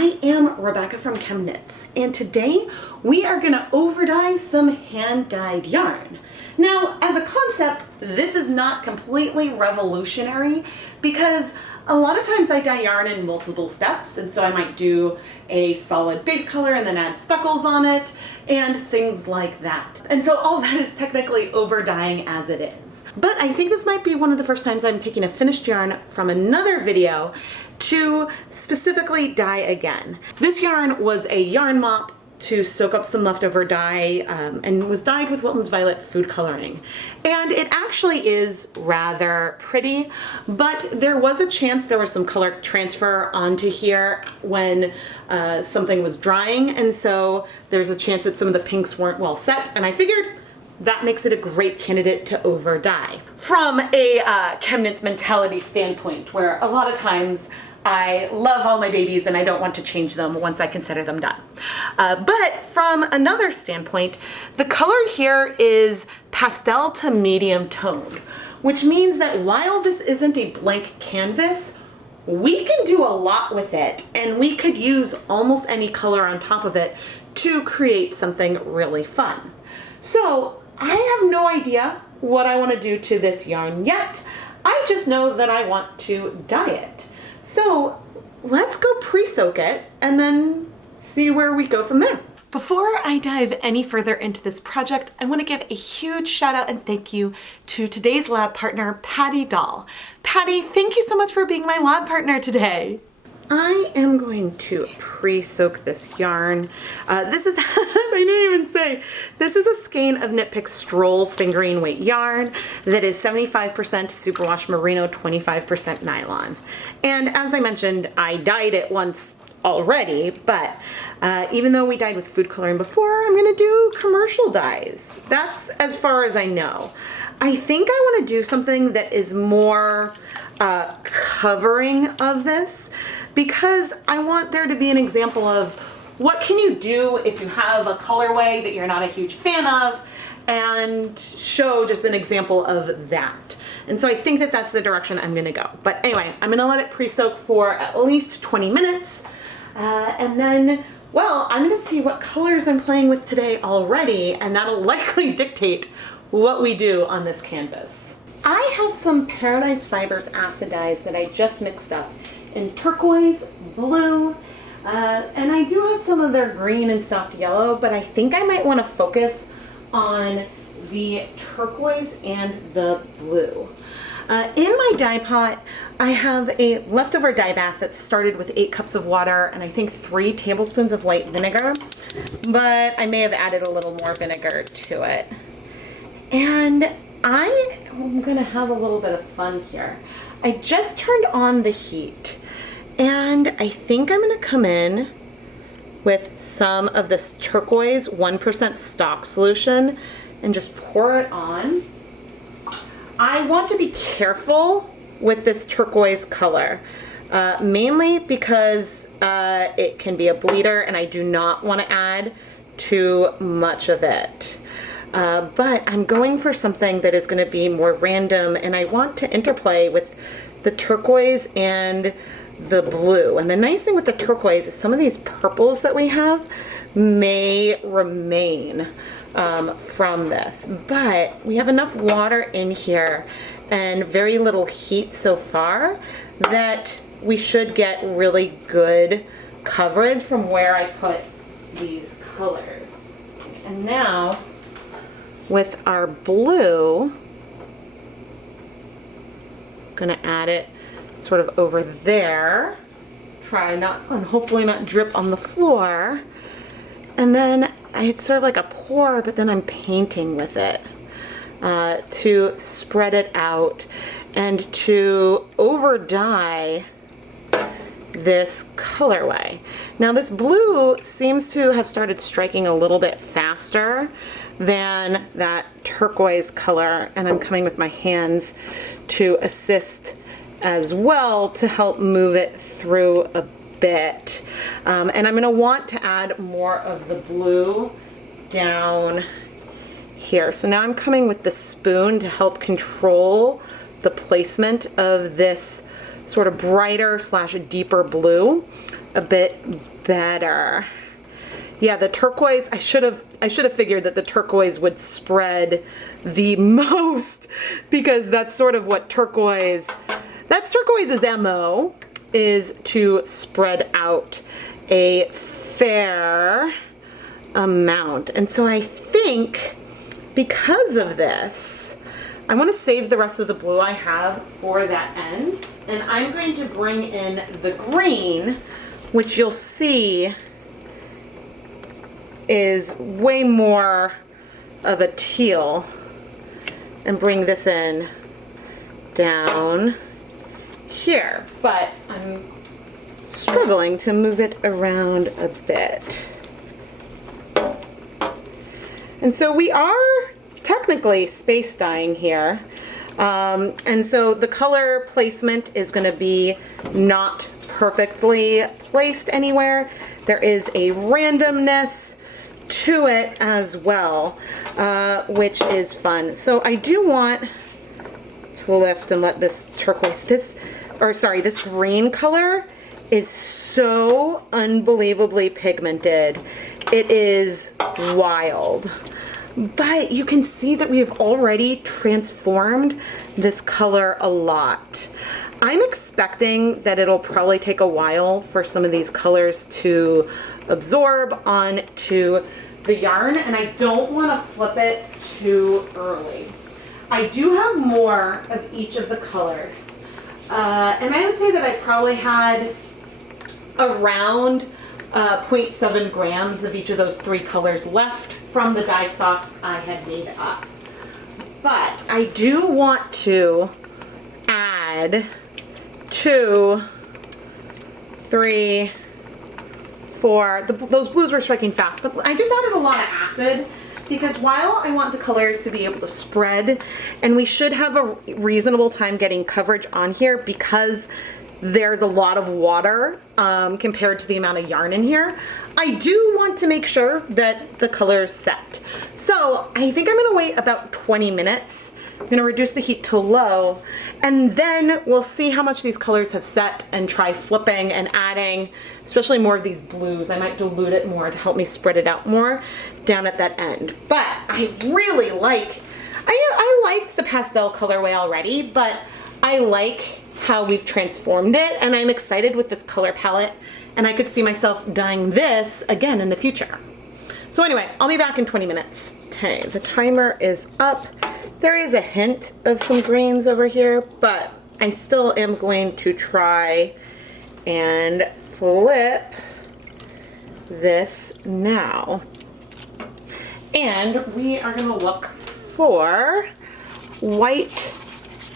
I am Rebecca from ChemKnits, and today we are going to overdye some hand-dyed yarn. Now, as a concept, this is not completely revolutionary because a lot of times I dye yarn in multiple steps, and so I might do a solid base color and then add speckles on it and things like that. And so all that is technically overdyeing as it is. But I think this might be one of the first times I'm taking a finished yarn from another video to specifically dye again. This yarn was a yarn mop to soak up some leftover dye and was dyed with Wilton's Violet food coloring. And it actually is rather pretty, but there was a chance there was some color transfer onto here when something was drying, and so there's a chance that some of the pinks weren't well set, and I figured that makes it a great candidate to over dye. From a ChemKnits mentality standpoint, where a lot of times I love all my babies and I don't want to change them once I consider them done. But from another standpoint, the color here is pastel to medium toned, which means that while this isn't a blank canvas, we can do a lot with it, and we could use almost any color on top of it to create something really fun. So I have no idea what I want to do to this yarn yet. I just know that I want to dye it. So let's go pre-soak it and then see where we go from there. Before I dive any further into this project, I want to give a huge shout out and thank you to today's lab partner, Patty Dahl. Patty, thank you so much for being my lab partner today. I am going to pre-soak this yarn. This is, I didn't even say, this is a skein of Knit Pick Stroll fingering weight yarn that is 75% superwash merino, 25% nylon. And as I mentioned, I dyed it once already, but even though we dyed with food coloring before, I'm gonna do commercial dyes. That's as far as I know. I think I wanna do something that is more covering of this, because I want there to be an example of what can you do if you have a colorway that you're not a huge fan of, and show just an example of that. And so I think that that's the direction I'm gonna go. But anyway, I'm gonna let it pre-soak for at least 20 minutes. And then, well, I'm gonna see what colors I'm playing with today already, and that'll likely dictate what we do on this canvas. I have some Paradise Fibers acid dyes that I just mixed up in turquoise, blue, and I do have some of their green and soft yellow, but I think I might want to focus on the turquoise and the blue. In my dye pot, I have a leftover dye bath that started with 8 cups of water and I think 3 tablespoons of white vinegar, but I may have added a little more vinegar to it. And I'm gonna have a little bit of fun here. I just turned on the heat, and I think I'm gonna come in with some of this turquoise 1% stock solution and just pour it on. I want to be careful with this turquoise color, mainly because it can be a bleeder and I do not want to add too much of it. But I'm going for something that is going to be more random, and I want to interplay with the turquoise and the blue. And the nice thing with the turquoise is some of these purples that we have may remain from this, but we have enough water in here and very little heat so far that we should get really good coverage from where I put these colors. And now with our blue, I'm gonna add it sort of over there. Try not, and hopefully not drip on the floor. And then it's sort of like a pour, but then I'm painting with it to spread it out and to over dye this colorway. Now this blue seems to have started striking a little bit faster than that turquoise color, and I'm coming with my hands to assist as well to help move it through a bit. And I'm going to want to add more of the blue down here. So now I'm coming with the spoon to help control the placement of this sort of brighter slash deeper blue a bit better. Yeah, the turquoise, I should have figured that the turquoise would spread the most, because that's sort of what turquoise's MO is, to spread out a fair amount. And so I think because of this, I want to save the rest of the blue I have for that end, and I'm going to bring in the green, which you'll see is way more of a teal, and bring this in down here, but I'm struggling to move it around a bit. And so we are technically space dyeing here, and so the color placement is going to be not perfectly placed anywhere. There is a randomness to it as well, which is fun. So I do want to lift and let this turquoise, this green color is so unbelievably pigmented. It is wild. But you can see that we have already transformed this color a lot. I'm expecting that it'll probably take a while for some of these colors to absorb onto the yarn, and I don't want to flip it too early. I do have more of each of the colors, and I would say that I probably had around 0.7 grams of each of those 3 colors left from the dye stocks I had made up. But I do want to add 2, 3, 4. Those blues were striking fast, but I just added a lot of acid because while I want the colors to be able to spread, and we should have a reasonable time getting coverage on here because there's a lot of water compared to the amount of yarn in here, I do want to make sure that the colors set. So I think I'm gonna wait about 20 minutes. I'm gonna reduce the heat to low, and then we'll see how much these colors have set and try flipping and adding, especially more of these blues. I might dilute it more to help me spread it out more down at that end. But I really like, I like the pastel colorway already, but I like how we've transformed it, and I'm excited with this color palette, and I could see myself dyeing this again in the future. So anyway, I'll be back in 20 minutes. Okay, the timer is up. There is a hint of some greens over here, but I still am going to try and flip this now. And we are gonna look for white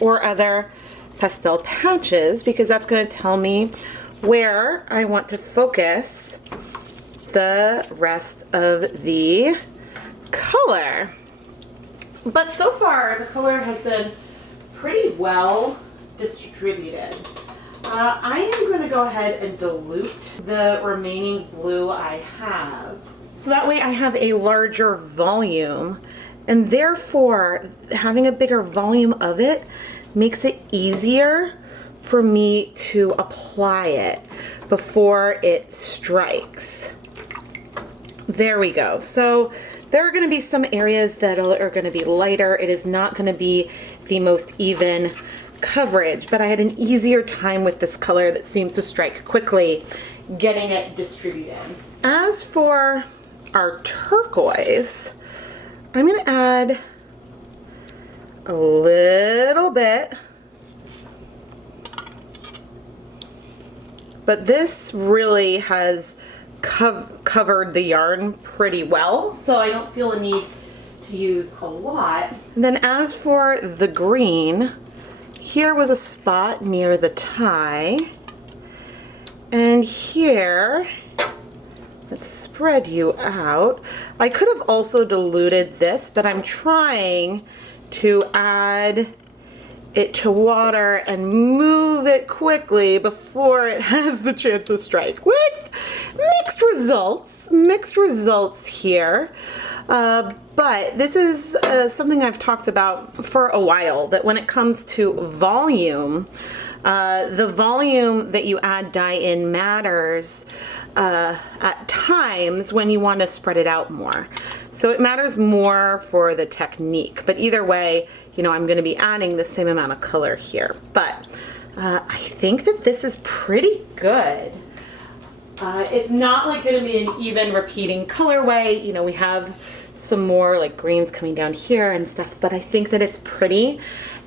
or other pastel patches, because that's going to tell me where I want to focus the rest of the color. But so far the color has been pretty well distributed. I am going to go ahead and dilute the remaining blue I have, so that way I have a larger volume, and therefore having a bigger volume of it makes it easier for me to apply it before it strikes. There we go. So there are going to be some areas that are going to be lighter. It is not going to be the most even coverage, but I had an easier time with this color that seems to strike quickly getting it distributed. As for our turquoise, I'm going to add a little bit, but this really has covered the yarn pretty well, so I don't feel a need to use a lot. And then as for the green, here was a spot near the tie, and here, let's spread you out. I could have also diluted this, but I'm trying to add it to water and move it quickly before it has the chance to strike, with mixed results here. But this is something I've talked about for a while, that when it comes to volume, The volume that you add dye in matters at times when you want to spread it out more. So it matters more for the technique, but either way, you know, I'm going to be adding the same amount of color here. But I think that this is pretty good. It's not like going to be an even repeating colorway. You know, we have some more like greens coming down here and stuff, but I think that it's pretty.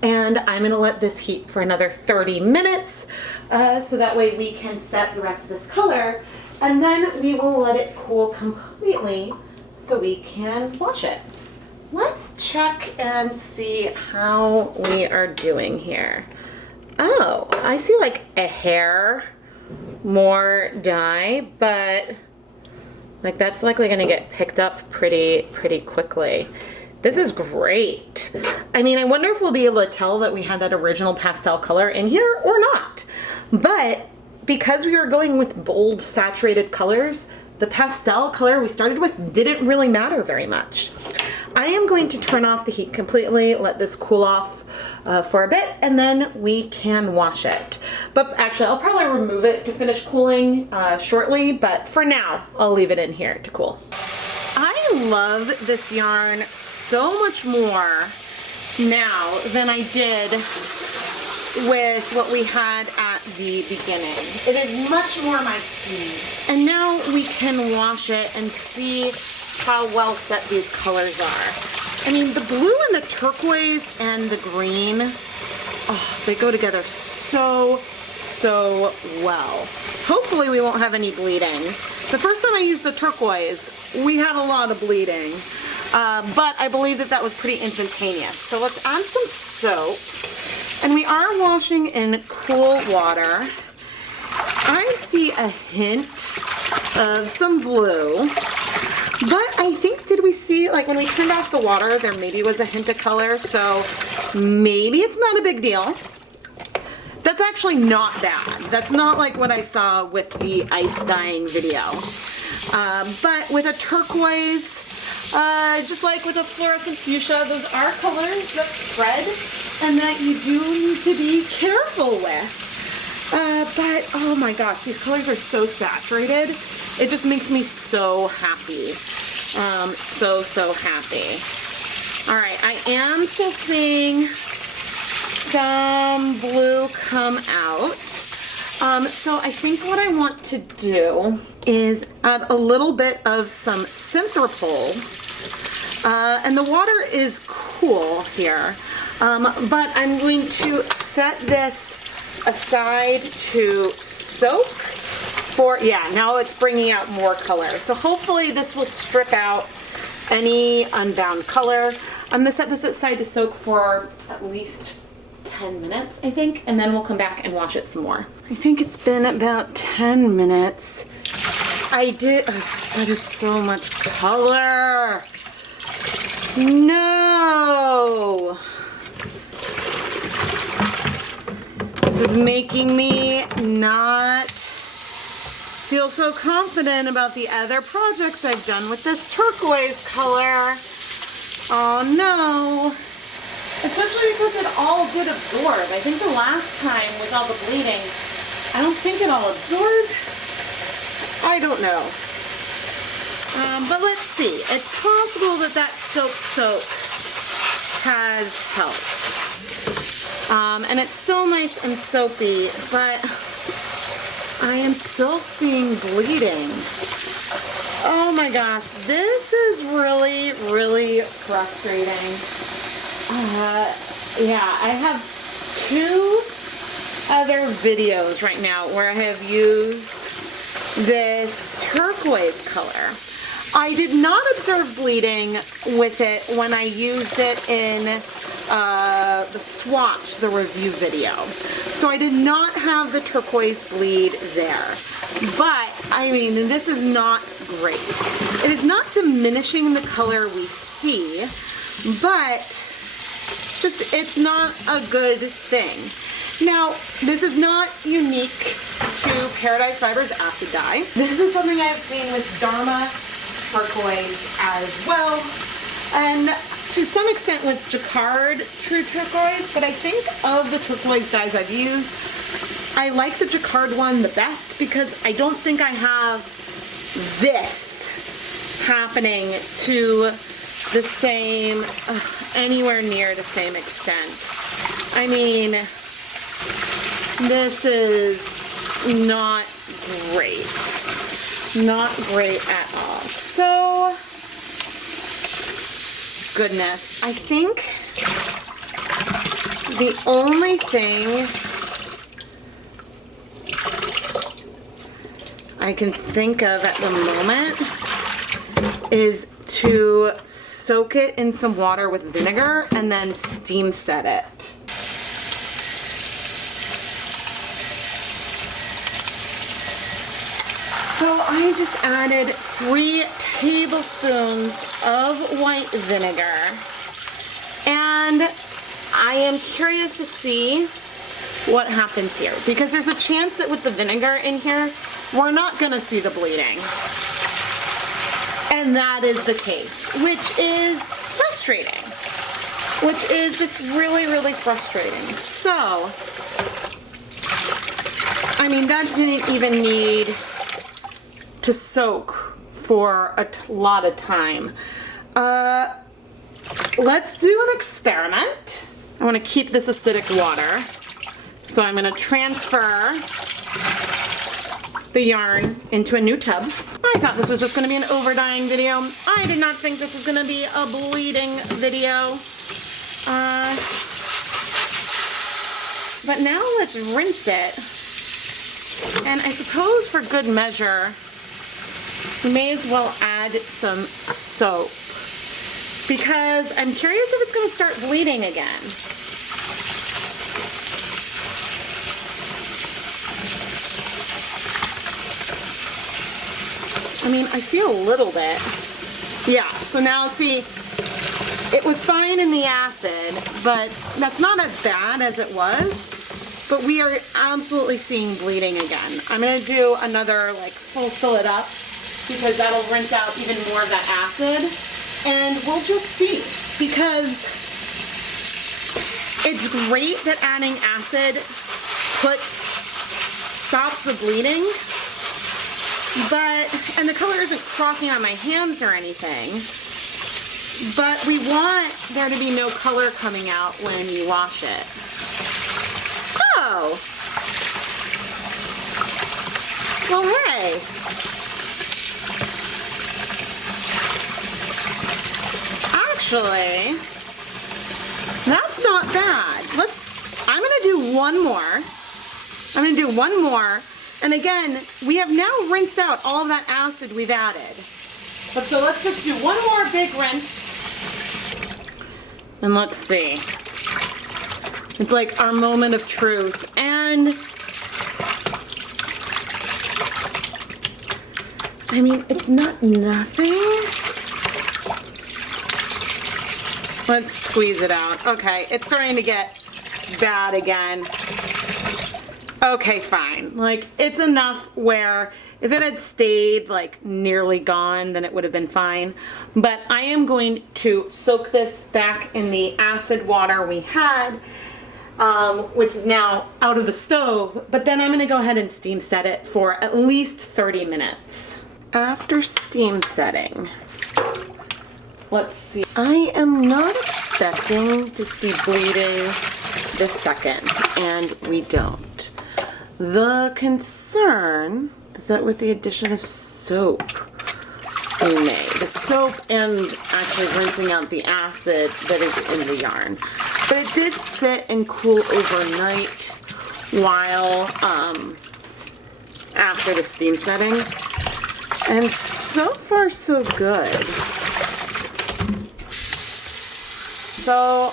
And I'm gonna let this heat for another 30 minutes so that way we can set the rest of this color, and then we will let it cool completely so we can wash it. Let's check and see how we are doing here. Oh, I see like a hair more dye, but like that's likely gonna get picked up pretty quickly. This is great. I mean, I wonder if we'll be able to tell that we had that original pastel color in here or not. But because we were going with bold saturated colors, the pastel color we started with didn't really matter very much. I am going to turn off the heat completely, let this cool off for a bit, and then we can wash it. But actually, I'll probably remove it to finish cooling shortly, but for now, I'll leave it in here to cool. I love this yarn so much more now than I did with what we had at the beginning. It is much more my speed. And now we can wash it and see how well set these colors are. I mean, the blue and the turquoise and the green, oh, they go together so well. Hopefully we won't have any bleeding. The first time I used the turquoise, we had a lot of bleeding. But I believe that that was pretty instantaneous. So let's add some soap. And we are washing in cool water. I see a hint of some blue. But I think, did we see, like when we turned off the water, there maybe was a hint of color. So maybe it's not a big deal. That's actually not bad. That's not like what I saw with the ice dyeing video. But with a turquoise, just like with a fluorescent fuchsia, those are colors that spread and that you do need to be careful with. But oh my gosh, these colors are so saturated. It just makes me so happy. So happy. All right, I am still seeing some blue come out. So I think what I want to do is add a little bit of some synthrapol. And the water is cool here, but I'm going to set this aside to soak for, yeah, now it's bringing out more color. So hopefully this will strip out any unbound color. I'm gonna set this aside to soak for at least 10 minutes, I think, and then we'll come back and wash it some more. I think it's been about 10 minutes. That is so much color. No! This is making me not feel so confident about the other projects I've done with this turquoise color. Oh no. Especially because it all did absorb. I think the last time with all the bleeding, I don't think it all absorbed. I don't know. But let's see. It's possible that that soap has helped. And it's still nice and soapy, but I am still seeing bleeding. Oh my gosh, this is really, really frustrating. Yeah, I have 2 other videos right now where I have used this turquoise color. I did not observe bleeding with it when I used it in the swatch, the review video. So I did not have the turquoise bleed there. But, I mean, this is not great. It is not diminishing the color we see, but just, it's not a good thing. Now, this is not unique to Paradise Fibers acid dye. This is something I've seen with Dharma turquoise as well. And to some extent with Jacquard True Turquoise, but I think of the turquoise dyes I've used, I like the Jacquard one the best because I don't think I have this happening to the same, anywhere near the same extent. I mean, this is not great. Not great at all. So, goodness, I think the only thing I can think of at the moment is to soak it in some water with vinegar and then steam set it. So I just added 3 tablespoons of white vinegar, and I am curious to see what happens here because there's a chance that with the vinegar in here we're not going to see the bleeding, and that is the case, which is frustrating, which is just really, really frustrating. So, I mean, that didn't even need to soak for a lot of time. Let's do an experiment. I want to keep this acidic water, so I'm going to transfer the yarn into a new tub. I thought this was just going to be an overdying video. I did not think this was going to be a bleeding video. But now let's rinse it. And I suppose for good measure, we may as well add some soap because I'm curious if it's going to start bleeding again. I mean, I see a little bit. Yeah, so now see, it was fine in the acid, but that's not as bad as it was. But we are absolutely seeing bleeding again. I'm going to do another, like, fill it up because that'll rinse out even more of that acid. And we'll just see, because it's great that adding acid stops the bleeding, and the color isn't crossing on my hands or anything, but we want there to be no color coming out when you wash it. Oh! Well, hey! Actually, that's not bad. I'm gonna do one more. And again, we have now rinsed out all of that acid we've added. But so let's just do one more big rinse. And let's see. It's like our moment of truth. And I mean, it's not nothing. Let's squeeze it out. Okay, it's starting to get bad again. Okay, fine. Like, it's enough where if it had stayed like nearly gone, then it would have been fine. But I am going to soak this back in the acid water we had, which is now out of the stove. But then I'm going to go ahead and steam set it for at least 30 minutes. After steam setting, let's see. I am not expecting to see bleeding this second, and we don't. The concern is that with the addition of soap, we may. The soap and actually rinsing out the acid that is in the yarn. But it did sit and cool overnight while after the steam setting. And so far so good. So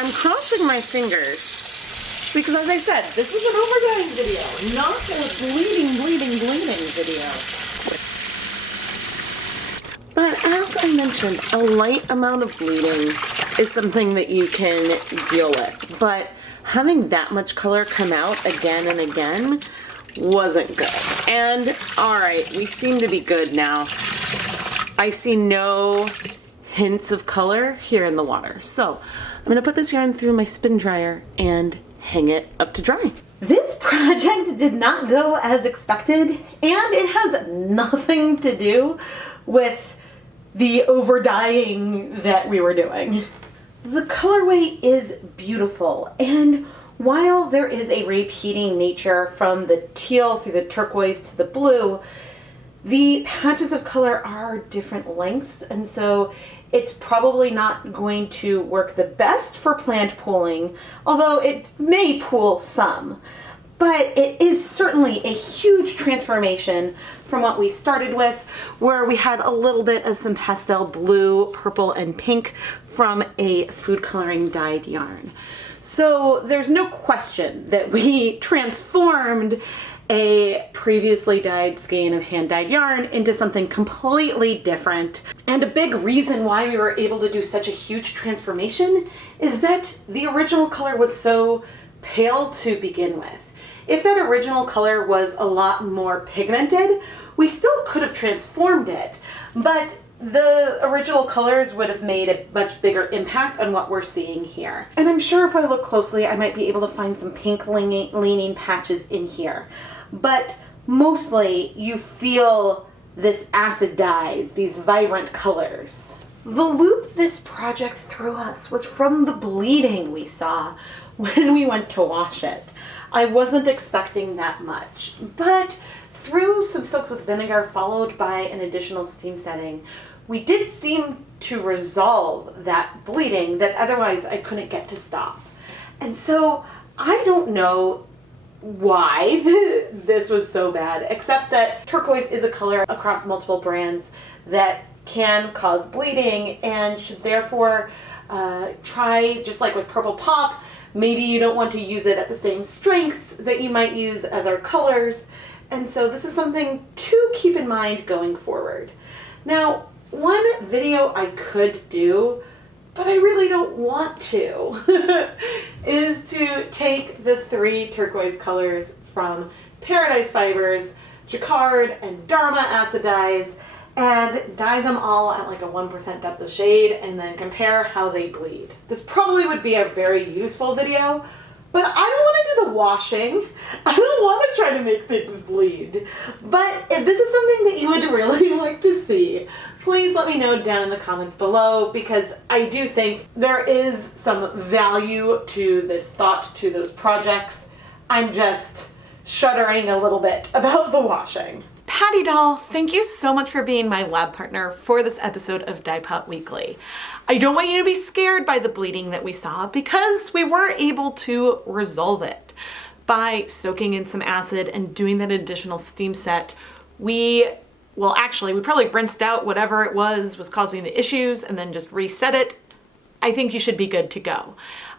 I'm crossing my fingers because, as I said, this is an overdying video, not a bleeding video. But as I mentioned, a light amount of bleeding is something that you can deal with. But having that much color come out again and again wasn't good. And alright, we seem to be good now. I see no hints of color here in the water. So I'm gonna put this yarn through my spin dryer and hang it up to dry. This project did not go as expected, and it has nothing to do with the overdyeing that we were doing. The colorway is beautiful, and while there is a repeating nature from the teal through the turquoise to the blue, the patches of color are different lengths, and so it's probably not going to work the best for plant pooling, although it may pool some. But it is certainly a huge transformation from what we started with, where we had a little bit of some pastel blue, purple, and pink from a food coloring dyed yarn. So there's no question that we transformed a previously dyed skein of hand-dyed yarn into something completely different. And a big reason why we were able to do such a huge transformation is that the original color was so pale to begin with. If that original color was a lot more pigmented, we still could have transformed it, but the original colors would have made a much bigger impact on what we're seeing here. And I'm sure if I look closely, I might be able to find some pink leaning patches in here. But mostly you feel this acid dyes, these vibrant colors. The loop this project threw us was from the bleeding we saw when we went to wash it. I wasn't expecting that much, but through some soaks with vinegar followed by an additional steam setting, we did seem to resolve that bleeding that otherwise I couldn't get to stop. And so I don't know why this was so bad, except that turquoise is a color across multiple brands that can cause bleeding and should therefore try, just like with purple pop, maybe you don't want to use it at the same strengths that you might use other colors. And so this is something to keep in mind going forward. Now, one video I could do, but I really don't want to, is to take the 3 turquoise colors from Paradise Fibers, Jacquard, and Dharma acid dyes, and dye them all at like a 1% depth of shade and then compare how they bleed. This probably would be a very useful video, but I don't want to do the washing. I don't want to try to make things bleed. But if this is something that you would really like to see, please let me know down in the comments below, because I do think there is some value to this thought, to those projects. I'm just shuddering a little bit about the washing. Patty doll, thank you so much for being my lab partner for this episode of Dyepot Weekly. I don't want you to be scared by the bleeding that we saw, because we were able to resolve it. By soaking in some acid and doing that additional steam set, we probably rinsed out whatever it was causing the issues and then just reset it. I think you should be good to go.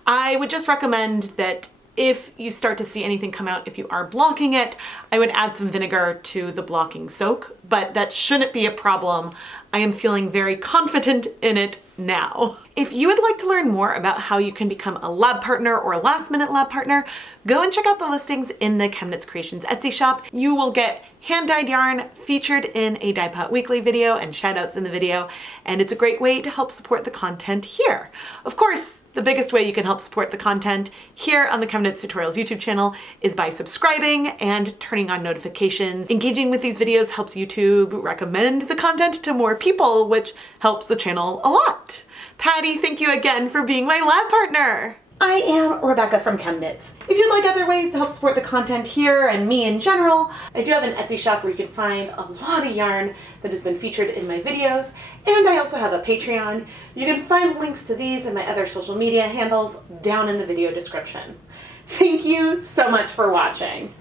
I would just recommend that if you start to see anything come out, if you are blocking it, I would add some vinegar to the blocking soak, but that shouldn't be a problem. I am feeling very confident in it now. If you would like to learn more about how you can become a lab partner or a last-minute lab partner, go and check out the listings in the ChemKnits Creations Etsy shop. You will get hand-dyed yarn featured in a Dyepot Weekly video and shout-outs in the video, and it's a great way to help support the content here. Of course, the biggest way you can help support the content here on the ChemKnits Tutorials YouTube channel is by subscribing and turning on notifications. Engaging with these videos helps YouTube recommend the content to more people, which helps the channel a lot. Patty, thank you again for being my lab partner. I am Rebecca from ChemKnits. If you'd like other ways to help support the content here and me in general, I do have an Etsy shop where you can find a lot of yarn that has been featured in my videos, and I also have a Patreon. You can find links to these and my other social media handles down in the video description. Thank you so much for watching.